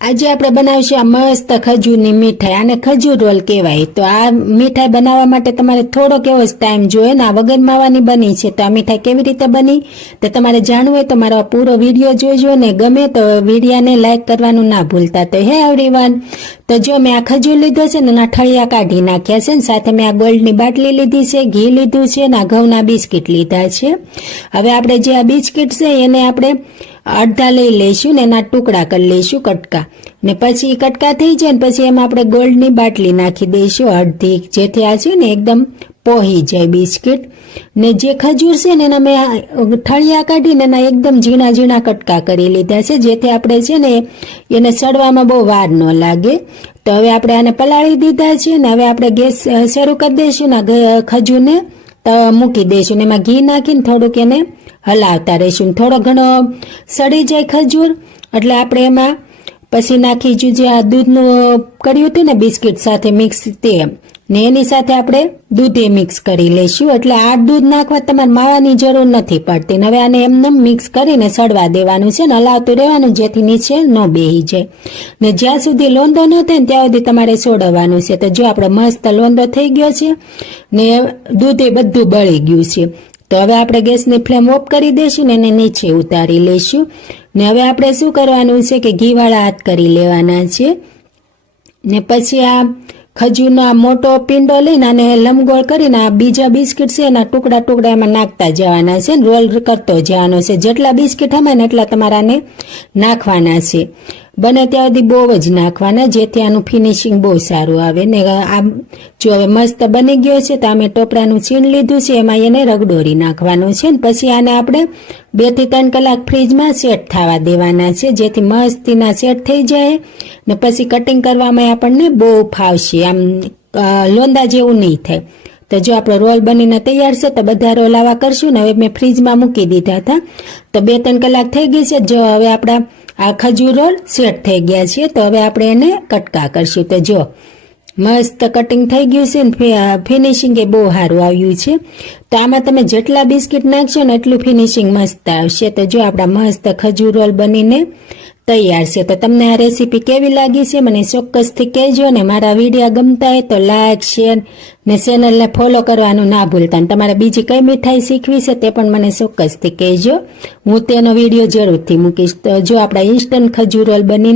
આજે આપણે બનાવીશું આ મસ્ત ખજૂરની મીઠાઈ, આને ખજૂર રોલ કહેવાય। તો આ મીઠાઈ બનાવવા માટે તમારે થોડોક એવો જ ટાઈમ જોઈએ ને, આ વગર માવાની બની છે। તો આ મીઠાઈ કેવી રીતે બની તો તમારે જાણવું હોય તો મારો પૂરો વિડીયો જોઈજો ને ગમે તો વિડીયોને લાઈક કરવાનું ના ભૂલતા। તો હે એવરીવન, તો જો મેં આ ખજૂર લીધો છે ને એના ઠળિયા કાઢી નાખ્યા છે ને સાથે મેં આ ગોલ્ડની બાટલી લીધી છે, ઘી લીધું છે ને આ ઘઉંના બિસ્કિટ લીધા છે। હવે આપણે જે આ બિસ્કિટ છે એને આપણે અડધા લઈ લઈશું ને એના ટુકડા કરી લઈશું કટકા, ને પછી કટકા થઈ જાય ને પછી એમાં આપણે ગોલ્ડની બાટલી નાખી દઈશું અડધી, જેથી આ છે ને એકદમ પોહી જાય બિસ્કિટ। ને જે ખજૂર છે ને એના મેં ઠળિયા કાઢીને એના એકદમ ઝીણા ઝીણા કટકા કરી લીધા છે, જેથી આપણે છે ને એને સડવામાં બહુ વાર ન લાગે। તો હવે આપણે આને પલાળી દીધા છે ને હવે આપણે ગેસ શરૂ કરી દઈશું ને ખજૂરને મૂકી દઈશું ને એમાં ઘી નાખીને થોડુંક એને હલાવતા રહીશું। થોડો ઘણો સડી જાય ખજૂર એટલે આપણે એમાં પછી નાખીશું જે આ દૂધનું કર્યું હતું ને બિસ્કિટ સાથે મિક્સ તે, ને એની સાથે આપણે દૂધે મિક્સ કરી લઈશું। એટલે આ દૂધ નાખવા તમારે માવાની જરૂર નથી પડતી। હવે આને એમને મિક્સ કરીને સડવા દેવાનું છે ને હલાવતું રહેવાનું જેથી નીચે ન બેસી જાય, ને જ્યાં સુધી લોંદો ન થાય ને ત્યાં સુધી તમારે સોડવાનું છે। તો જો આપણે મસ્ત લોંદો થઈ ગયો છે ને દૂધે બધું બળી ગયું છે। તો હવે આપણે ગેસની ફ્લેમ ઓફ કરી દઈશું ને એને નીચે ઉતારી લઈશું, ને હવે આપણે શું કરવાનું છે કે ઘીવાળા હાથ કરી લેવાના છે, ને પછી આ ખજૂરનો આ મોટો પીંડો લઈને આને લંબગોળ કરીને આ બીજા બિસ્કિટ છે એના ટુકડા ટુકડા એમાં નાખતા જવાના છે ને રોલ કરતો જવાનો છે। જેટલા બિસ્કિટ હમે ને એટલા તમારે આને નાખવાના છે, બને ત્યાં સુધી બહુ જ નાખવાના જેથી આનું ફિનિશિંગ બહુ સારું આવે। ને આ જો હવે મસ્ત બની ગયો છે તો અમે ટોપરાનું છીણ લીધું છે એમાં એને રગડોરી નાખવાનું છે ને પછી આને આપણે 2 થી 3 કલાક ફ્રીજમાં સેટ થવા દેવાના છે જેથી મસ્તીના સેટ થઈ જાય, ને પછી કટિંગ કરવામાં આપણને બહુ ફાવશે, આમ લોંદા જેવું નહીં થાય। તો જો આપણો રોલ બનીને તૈયાર છે તો બધા રોલ આવા કરશું ને હવે મેં ફ્રીજમાં મૂકી દીધા હતા તો 2-3 કલાક થઈ ગઈ છે। જો હવે આપણા આ ખજૂર રોલ સેટ થઈ ગયા છે તો હવે આપણે એને કટકા કરશું। તો જો મસ્ત કટિંગ થઈ ગયું છે ને ફિનિશિંગ એ બહુ સારું આવ્યું છે। તો આમાં તમે જેટલા બિસ્કિટ નાખશો ને એટલું ફિનિશિંગ મસ્ત આવશે। તો જો આપણા મસ્ત ખજૂર રોલ બનીને તૈયાર છે। તો તમને આ રેસીપી કેવી લાગી છે મને ચોક્કસથી કહેજો, ને મારા વિડીયો ગમતા હોય તો લાઈક શેર ને ચેનલને ફોલો કરવાનું ના ભૂલતા, ને તમારે બીજી કઈ મીઠાઈ શીખવી છે તે પણ મને ચોક્કસથી કહેજો, હું તેનો વિડીયો જરૂરથી મૂકીશ। તો જો આપણા ઇન્સ્ટન્ટ ખજૂર રોલ બની